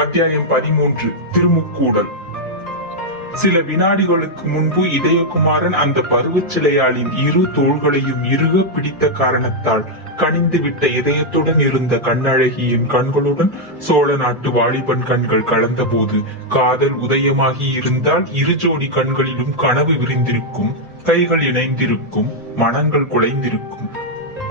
அத்தியாயம் 13. திருமுக்கூடல். சில வினாடிகளுக்கு முன்பு இதயகுமாரன் அந்த பருவச் சிலையாளின் இரு தோள்களையும் இறுக பிடித்த காரணத்தால் கனிந்துவிட்ட இதயத்துடன் இருந்த கண்ணழகியின் கண்களுடன் சோழ நாட்டு வாலிபன் கண்கள் கலந்த போது காதல் உதயமாகி இருந்தால் இரு ஜோடி கண்களிலும் கனவு விரிந்திருக்கும், கைகள் இணைந்திருக்கும், மனங்கள் குலைந்திருக்கும்.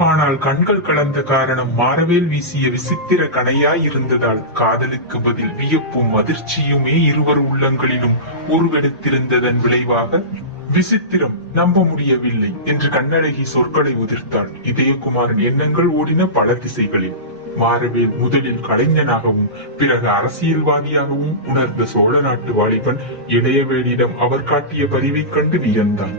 ஆனால் கண்கள் கலந்த காரணம் மாரவேல் வீசிய விசித்திர கணையாய் இருந்ததால் காதலுக்கு பதில் வியப்பும் அதிர்ச்சியுமே இருவர் உள்ளங்களிலும் உருவெடுத்திருந்ததன் விளைவாக விசித்திரம், நம்ப முடியவில்லை என்று கண்ணழகி சொற்களை உதிர்த்தாள். இதயகுமாரன் எண்ணங்கள் ஓடின பல திசைகளில். மாரவேல் முதலில் கலைஞனாகவும் பிறகு அரசியல்வாதியாகவும் உணர்ந்த சோழ நாட்டு வாலிபன் இளையவேலிடம் அவர் காட்டிய பரிவைக் கண்டு வியந்தான்.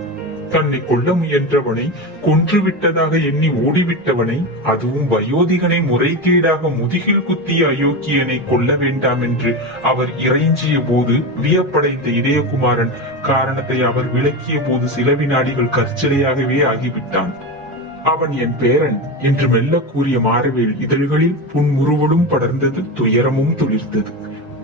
தன்னை கொல்ல முயன்றவனை கொன்றுவிட்டதாக எண்ணி ஓடிவிட்டவனை, அதுவும் வயோதிகனை முறைகேடாக முதுகில் குத்திய அயோக்கியனை கொல்ல வேண்டாம் என்று அவர் இறைஞ்சிய போது வியப்படைந்த இதயகுமாரன் காரணத்தை அவர் விளக்கிய போது சில வினாடிகள் கற்சிலையாகவே ஆகிவிட்டான். அவன் என் பேரன் என்று மெல்ல கூறிய மாரவேல் இதழ்களில் புன்முறுவலும் படர்ந்தது, துயரமும் துளிர்த்தது.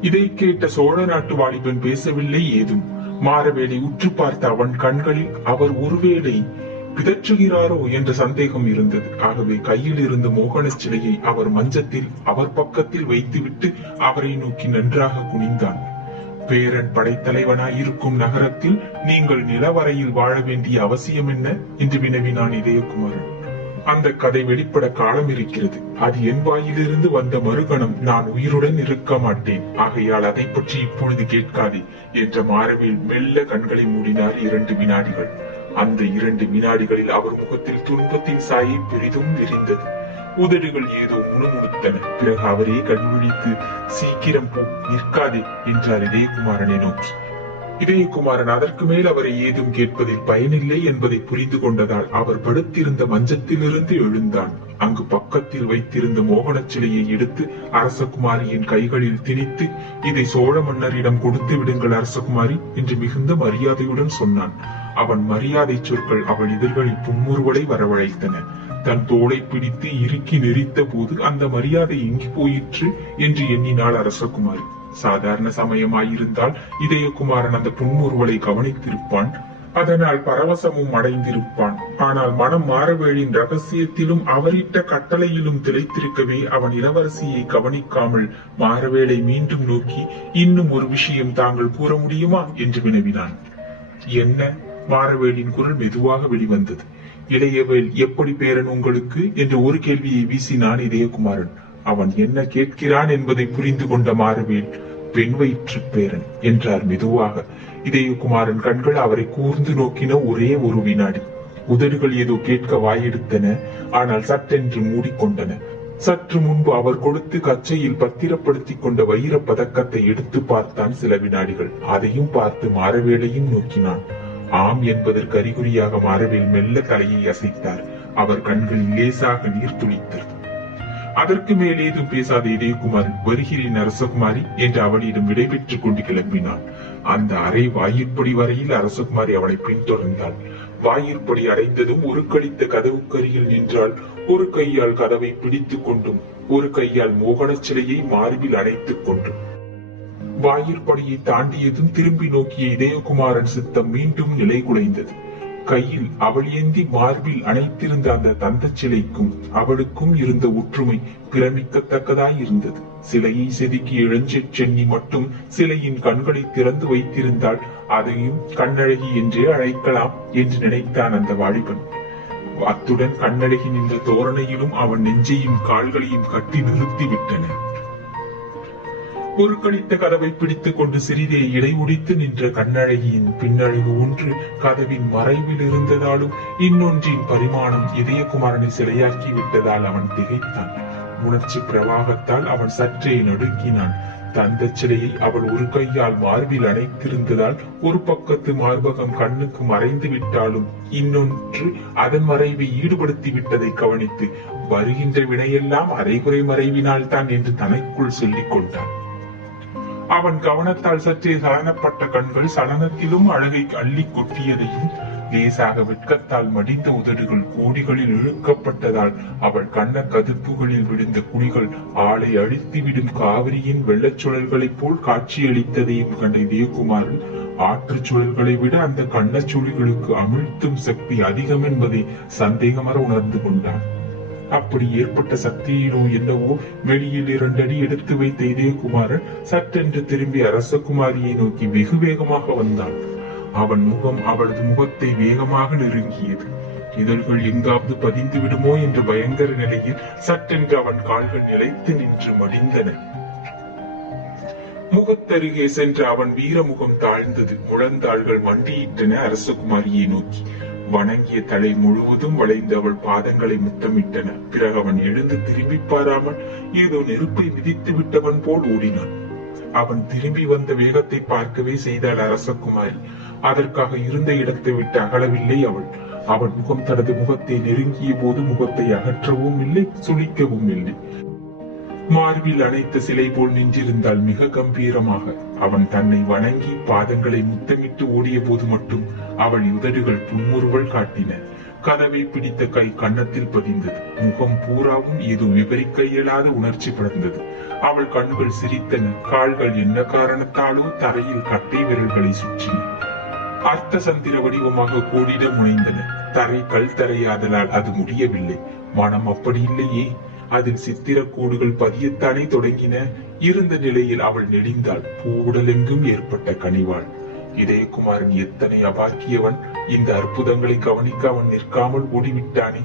இதை கேட்ட சோழ நாட்டு வாலிபன் பேசவில்லை ஏதும். மாரவேலை உற்று பார்த்த அவன் கண்களில் அவர் ஒருவேளை பிதற்றுகிறாரோ என்ற சந்தேகம் இருந்தது. ஆகவே கையில் இருந்த மோகன சிலையை அவர் மஞ்சத்தில் அவர் பக்கத்தில் வைத்துவிட்டு அவரை நோக்கி நன்றாக குனிந்தான். பேரன் படைத்தலைவனாயிருக்கும் நகரத்தில் நீங்கள் நிலவரையில் வாழ வேண்டிய அவசியம் என்ன என்று வினவினான் இதயகுமாரன். அந்த கதை வெளிப்பட காலம் இருக்கிறது. அது என் வாயிலிருந்து வந்த மறுகணம் நான் உயிருடன் இருக்க மாட்டேன். ஆகையால் அதை பற்றி இப்பொழுது கேட்காதே என்ற மாரவேல் மெல்ல கண்களை மூடினார் 2 வினாடிகள். அந்த 2 வினாடிகளில் அவர் முகத்தில் துன்பத்தின் சாயை பெரிதும் விரிந்தது. உதடுகள் ஏதோ முணுமுணுத்தன. பிறகு அவரே கண்விழித்து, சீக்கிரம் போ, நிற்காதே என்றார் இதயகுமாரனை நோக்கி. இதயகுமாரன் அதற்கு மேல் அவரை ஏதும் கேட்பதில் பயனில்லை என்பதை புரிந்து கொண்டதால் அவர் படுத்திருந்த மஞ்சத்திலிருந்து எழுந்தான். அங்கு பக்கத்தில் வைத்திருந்த மோகன சிலையை எடுத்து அரசகுமாரியின் கைகளில் திணித்து, இதை சோழ மன்னரிடம் கொடுத்து விடுங்கள் அரசகுமாரி என்று மிகுந்த மரியாதையுடன் சொன்னான். அவன் மரியாதை சொற்கள் அவள் இதழ்களில் புன்முறுவலை வரவழைத்தன. தன் தோளை பிடித்து இறுக்கி நெறித்த போது அந்த மரியாதை எங்கி போயிற்று என்று எண்ணினாள் அரசகுமாரி. சாதாரண சமயமாயிருந்தால் இதயகுமாரன் அந்த புன்முறுவலை கவனித்திருப்பான், அதனால் பரவசமும் அடைந்திருப்பான். ஆனால் மனம் மாரவேலின் ரகசியத்திலும் அவரிட்ட கட்டளையிலும் திளைத்திருக்கவே அவன் இளவரசியை கவனிக்காமல் மாரவேலை மீண்டும் நோக்கி, இன்னும் ஒரு விஷயம் தாங்கள் கூற முடியுமா என்று வினவினான். என்ன? மாரவேலின் குரல் மெதுவாக வெளிவந்தது. இளையவேல் எப்படி பேரன் உங்களுக்கு என்று ஒரு கேள்வியை வீசினான் இதயகுமாரன். அவன் என்ன கேட்கிறான் என்பதை புரிந்து கொண்ட மாரவேல், பெண் வயிற்று பேரன் என்றார் மெதுவாக. இதயகுமாரன் கண்கள் அவரை கூர்ந்து நோக்கின ஒரே ஒரு வினாடி. உதடுகள் ஏதோ கேட்க வாயெடுத்தன, ஆனால் சட்டென்று மூடிக்கொண்டன. சற்று முன்பு அவர் கொடுத்து கச்சையில் பத்திரப்படுத்திக் கொண்ட வைர பதக்கத்தை எடுத்து பார்த்தான் சில வினாடிகள். அதையும் பார்த்து மாரவேலையும் நோக்கினான். ஆம் என்பதற்கு அறிகுறியாக மாரவேல் மெல்ல தலையை அசைத்தார். அவர் கண்களில் லேசாக நீர் துளித்தது. அதற்கு மேலேதும் பேசாத இதயகுமாரன், வருகிறேன் அரசகுமாரி என்று அவளிடம் விடைபெற்றுக் கொண்டு கிளம்பினான். அந்த அறை வாயிற்படி வரையில் அரசகுமாரி அவனை பின்தொடர்ந்தாள். வாயிற்படி அடைந்ததும் ஒரு கழித்த கதவுக்கருகில் நின்றால், ஒரு கையால் கதவை பிடித்துக் கொண்டும் ஒரு கையால் மோகன சிலையை மார்பில் அணைத்துக் கொண்டும். வாயிற்படியை தாண்டியதும் திரும்பி நோக்கிய இதயகுமாரன் சித்தம் மீண்டும் நிலை குலைந்தது. கையில் அவள் ஏந்தி மார்பில் அணைத்திருந்த அந்த தந்த சிலைக்கும் அவளுக்கும் இருந்த ஒற்றுமை பிரமிக்கத்தக்கதாய் இருந்தது. சிலையை செதுக்கி இளஞ்சென்னி மட்டும் சிலையின் கண்களை திறந்து வைத்திருந்தால் அதையும் கண்ணழகி என்றே அழைக்கலாம் என்று நினைத்தான் அந்த வாலிபன். அத்துடன் கண்ணழகி நின்ற தோரணையிலும் அவன் நெஞ்சையும் கால்களையும் கட்டி நிறுத்தி விட்டன. ஒரு கழித்த கதவை பிடித்துக் கொண்டு சிறிதே இடைமுடித்து நின்ற கண்ணழகியின் பின்னழகு ஒன்று கதவின் மறைவில் இருந்ததாலும் இன்னொன்றின் பரிமாணம் இதயகுமாரனை சிலையாக்கி விட்டதால் அவன் திகைத்தான். உணர்ச்சி பிரவாகத்தால் அவன் சற்றே நடுங்கினான். தந்த சிலையை அவள் ஒரு கையால் மார்பில் அணைத்திருந்ததால் ஒரு பக்கத்து மார்பகம் கண்ணுக்கு மறைந்து விட்டாலும் இன்னொன்று அதன் மறைவை ஈடுபடுத்தி விட்டதை கவனித்து, வருகின்ற வினையெல்லாம் அரைகுறை மறைவினால் தான் என்று தனக்குள் சொல்லிக் கொண்டான். அவன் கவனத்தால் சற்றே சலனப்பட்ட கண்கள் சலனத்திலும் அழகை அள்ளி கொட்டியதையும் லேசாக வெட்கத்தால் மடிந்த உதடுகள் கோடிகளில் இழுக்கப்பட்டதால் அவள் கண்ண கதிர்ப்புகளில் விழுந்த குழிகள் ஆளை அழித்துவிடும் காவிரியின் வெள்ளச்சுழல்களைப் போல் காட்சியளித்ததையும் கண்ட இதயகுமாரன் ஆற்றுச் சுழல்களை விட அந்த கண்ணச்சுழிகளுக்கு அமிழ்த்தும் சக்தி அதிகம் என்பதை சந்தேகமற உணர்ந்து கொண்டான். அப்படி ஏற்பட்ட சக்தியினோ என்னவோ வெளியில் 2 அடி எடுத்து வைத்த இதயகுமாரன் சட்டென்று திரும்பி அரசகுமாரியை நோக்கி வெகு வேகமாக வந்தான். அவன் முகம் அவளது முகத்தை வேகமாக நெருங்கியது. இதழ்கள் எங்காவது பதிந்து விடுமோ என்ற பயங்கர நிலையில் சட்டென்று அவன் கால்கள் நிலைத்து நின்று மடிந்தன. முகத்தருகே சென்று அவன் வீரமுகம் தாழ்ந்தது. முழந்தாள்கள் மண்டியிட்டன அரசகுமாரியை நோக்கி. வணங்கிய தலை முழுவதும் வளைந்து அவள் பாதங்களை முத்தமிட்டன. பிறகு அவன் எழுந்து திரும்பி பாராமல் ஏதோ நெருப்பை மிதித்து விட்டவன் போல் ஓடினான். அவன் திரும்பி வந்த வேகத்தை பார்க்கவே செய்தாள் அரசகுமாரி. அதற்காக இருந்த இடத்தை விட்டு அகலவில்லை அவள். அவன் முகம் தனது முகத்தை நெருங்கிய போது முகத்தை அகற்றவும் இல்லை, சுளிக்கவும் இல்லை. மார்பில் அணைத்த சிலை போல் நின்றிருந்தால் மிக கம்பீரமாக. அவன் தன்னை வணங்கி பாதங்களை முத்தமிட்டு ஓடிய போது மட்டும் அவள் உதடுகள் புன்முறுவல் காட்டின. கதவை பிடித்த கை கன்னத்தில் பதிந்தது. முகம் பூராவும் ஏதோ விவரிக்க இயலாத உணர்ச்சி படர்ந்தது. அவள் கண்கள் சிரித்தன. கால்கள் என்ன காரணத்தாலோ தரையில் கட்டை விரல்களை சுற்றின. அர்த்த சந்திர வடிவமாக கோடிட முனைந்தன. தரை கல் தரையாதலால் அது முடியவில்லை. மனம் அப்படி இல்லையே. அதில் சித்திர கோடுகள் பதியத்தானே தொடங்கின. இருந்த நிலையில் அவள் நெளிந்தாள். பூவுடலெங்கும் ஏற்பட்ட கனிவாள். இதயகுமாரன் எத்தனை அபாக்கியவன்! இந்த அற்புதங்களை கவனிக்க அவன் நிற்காமல் ஓடிவிட்டானே.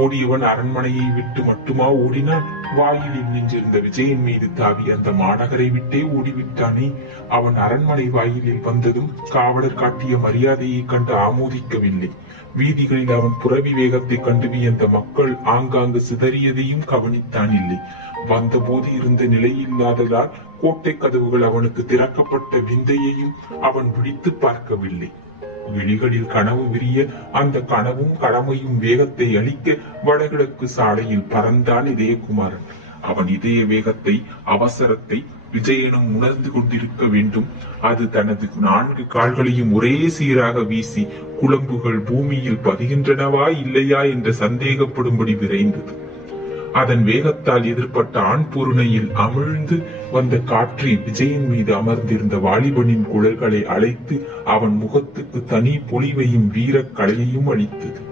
ஓடியவன் அரண்மனையை விட்டு மட்டுமா ஓடினான்? வாயிலில் நின்றிருந்த விஜயன் மீது தாவி அந்த மாநகரை விட்டே ஓடிவிட்டானே. அவன் அரண்மனை வாயிலில் வந்ததும் காவலர் காட்டிய மரியாதையை கண்டு ஆமோதிக்கவில்லை. வீதிகளில் அவன் புறவி வேகத்தை கண்டு வியந்த மக்கள் ஆங்காங்கு சிதறியதையும் கவனித்தான் இல்லை. வந்தபோது இருந்த நிலையில்லாததால் கோட்டை கதவுகள் அவனுக்கு திறக்கப்பட்ட விந்தையையும் அவன் விழித்து பார்க்கவில்லை. விழிகளில் கனவு விரிய அந்த கனவும் கடமையும் வேகத்தை அளிக்க வடகிழக்கு சாலையில் பறந்தான் இதயகுமாரன். அவன் இதய வேகத்தை, அவசரத்தை விஜயனும் உணர்ந்து கொண்டிருக்க வேண்டும். அது தனது 4 கால்களையும் ஒரே சீராக வீசி குழம்புகள் பூமியில் பதிகின்றனவா இல்லையா என்று சந்தேகப்படும்படி விரைந்தது. அதன் வேகத்தால் எதிர்பட்ட ஆண் பொருணையில் அமிழ்ந்து வந்த காற்றை விஜயன் மீது அமர்ந்திருந்த வாலிபனின் குழல்களை அழைத்து அவன் முகத்துக்கு தனி பொலிவையும் வீரக்கலையையும் அளித்தது.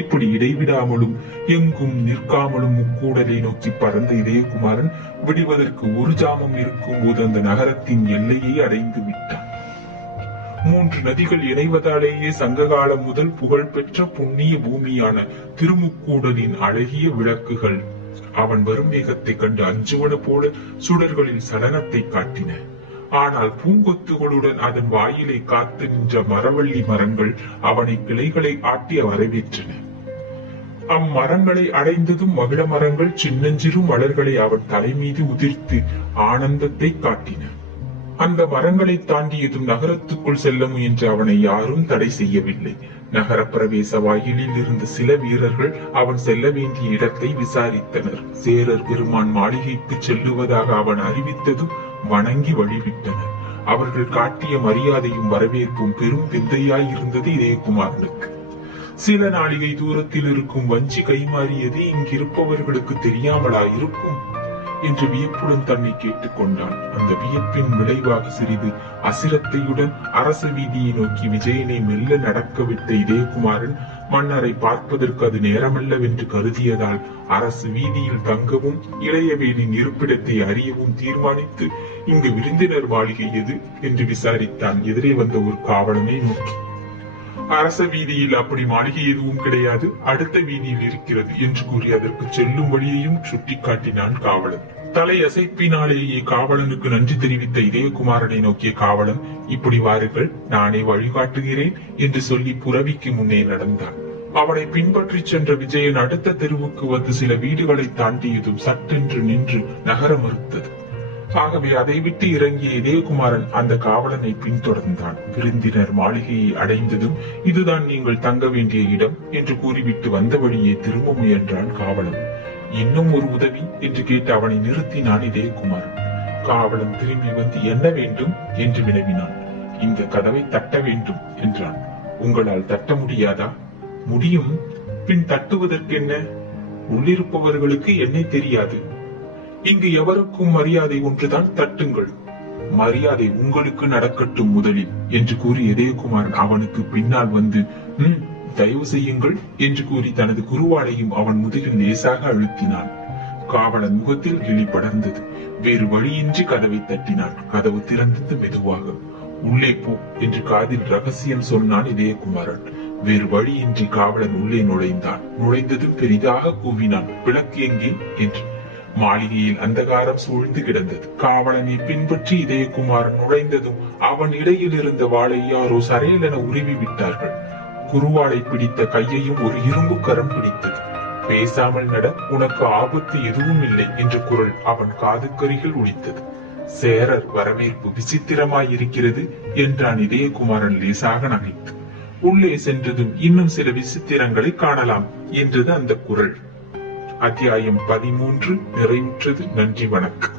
இப்படி இடைவிடாமலும் எங்கும் நிற்காமலும் முக்கூடலை நோக்கி பறந்த இதயகுமாரன் விடுவதற்கு 1 ஜாமம் இருக்கும் போது அந்த நகரத்தின் எல்லையை அடைந்து விட்டான். 3 நதிகள் இணைவதாலேயே சங்ககாலம் முதல் புகழ்பெற்ற புண்ணிய பூமியான திருமுக்கூடலின் அழகிய விளக்குகள் அவன் வரும் வேகத்தை கண்டு அஞ்சுவன போல சுடர்களில் சலனத்தை காட்டின. ஆனால் பூங்கொத்துகளுடன் அதன் வாயிலை காத்து நின்ற மரவள்ளி மரங்கள் அவனை கிளைகளை ஆட்டி வரவேற்றன. அம்மரங்களை அடைந்ததும் மகிழ மரங்கள் சின்னஞ்சிறு மலர்களை அவன் தலைமீது உதிர்த்து ஆனந்தத்தை காட்டின. அந்த மரங்களை தாண்டியதும் நகரத்துக்குள் செல்ல முயன்ற அவனை யாரும் தடை செய்யவில்லை. நகர பிரவேச வாயிலில் இருந்த சில வீரர்கள் அவன் செல்ல வேண்டிய இடத்தை விசாரித்தனர். சேரர் பெருமான் மாளிகைக்கு செல்லுவதாக அவன் அறிவித்ததும் வணங்கி வழிவிட்டனர். அவர்கள் காட்டிய மரியாதையும் வரவேற்பும் பெரும் விந்தையாய் இருந்தது இதயகுமாரனுக்கு. சில நாளிகை தூரத்தில் இருக்கும் வஞ்சி கைமாறியது இங்கிருப்பவர்களுக்கு தெரியாமலா இருக்கும் என்று வியப்புடன் தன்னை கேட்டுக் கொண்டான். அந்த வியப்பின் விளைவாக சிறிது அசிரத்தையுடன் அரச வீதியை நோக்கி விஜயனை மெல்ல நடக்க விட்ட இதயகுமாரன் மன்னரை பார்ப்பதற்கு அது நேரமல்லவென்று கருதியதால் அரசு வீதியில் தங்கவும் இளையவேலின் இருப்பிடத்தை அறியவும் தீர்மானித்து இங்கு விருந்தினர் மாளிகை எது என்று விசாரித்தான் எதிரே வந்த ஒரு காவலனை நோக்கி. அரச வீதியில் அப்படி மாளிகை எதுவும் கிடையாது, அடுத்த வீதியில் இருக்கிறது என்று கூறி அதற்கு செல்லும் வழியையும் சுட்டிக்காட்டினான் காவலன். தலை அசைப்பினாலேயே காவலனுக்கு நன்றி தெரிவித்த இதயகுமாரனை நோக்கிய காவலன், இப்படி வாருங்கள், நானே வழிகாட்டுகிறேன் என்று சொல்லி புறவிக்கு முன்னே நடந்தான். அவனை பின்பற்றி சென்ற விஜயன் அடுத்த தெருவுக்கு வந்து சில வீடுகளை தாண்டியதும் சட்டென்று நின்று நகர மறுத்தது. ஆகவே அதை விட்டு இறங்கிய இதயகுமாரன் அந்த காவலனை பின்தொடர்ந்தான். விருந்தினர் மாளிகையை அடைந்ததும் இதுதான் நீங்கள் தங்க வேண்டிய இடம் என்று கூறிவிட்டு வந்த வழியே திரும்ப முயன்றான் காவலன். இன்னும் ஒரு உதவி என்று கேட்டு அவனை நிறுத்தினான் இதயகுமாரன். காவலன் திரும்பி வந்து என்ன வேண்டும் என்று வினவினான். இந்த கதவை தட்ட வேண்டும் என்றான். உங்களால் தட்ட முடியாதா? முடியும். பின் தட்டுவதற்கென்ன? உள்ளிருப்பவர்களுக்கு என்னை தெரியாது. இங்கு எவருக்கும் மரியாதை ஒன்றுதான், தட்டுங்கள். மரியாதை உங்களுக்கு நடக்கட்டும் முதலில் என்று கூறி இதயகுமாரன் அவனுக்கு பின்னால் வந்து தயவு செய்யுங்கள் என்று கூறி தனது குருவாளையும் அவன் முதுகில் லேசாக அழுத்தினான். காவலன் முகத்தில் கிளி படர்ந்தது. வேறு வழியின்றி கதவை தட்டினான். கதவு திறந்தது மெதுவாக. உள்ளே போ என்று காதில் ரகசியம் சொன்னான் இதயகுமாரன். வேறு வழியின்றி காவலன் உள்ளே நுழைந்தான். நுழைந்ததும் பெரிதாக கூவினான், விளக்கு எங்கே என்று. மாளிகையில் அந்தகாரம் சூழ்ந்து கிடந்தது. காவலனை பின்பற்றி இதயகுமாரன் நுழைந்ததும் அவன் இடையில் இருந்த வாளை யாரோ சரையலென உருவி விட்டார்கள். குருவாளை பிடித்த கையையும் ஒரு இரும்பு கரம் பிடித்தது. பேசாமல் நட, உனக்கு ஆபத்து எதுவும் இல்லை என்ற குரல் அவன் காதுக்கருகில் ஒலித்தது. சேரர் வரவேற்பு விசித்திரமாயிருக்கிறது என்றான் இதயகுமாரன் லேசாக நகைத்து. உள்ளே சென்றதும் இன்னும் சில விசித்திரங்களை காணலாம் என்றது அந்த குரல். அத்தியாயம் 13 நிறைவுற்றது. நன்றி, வணக்கம்.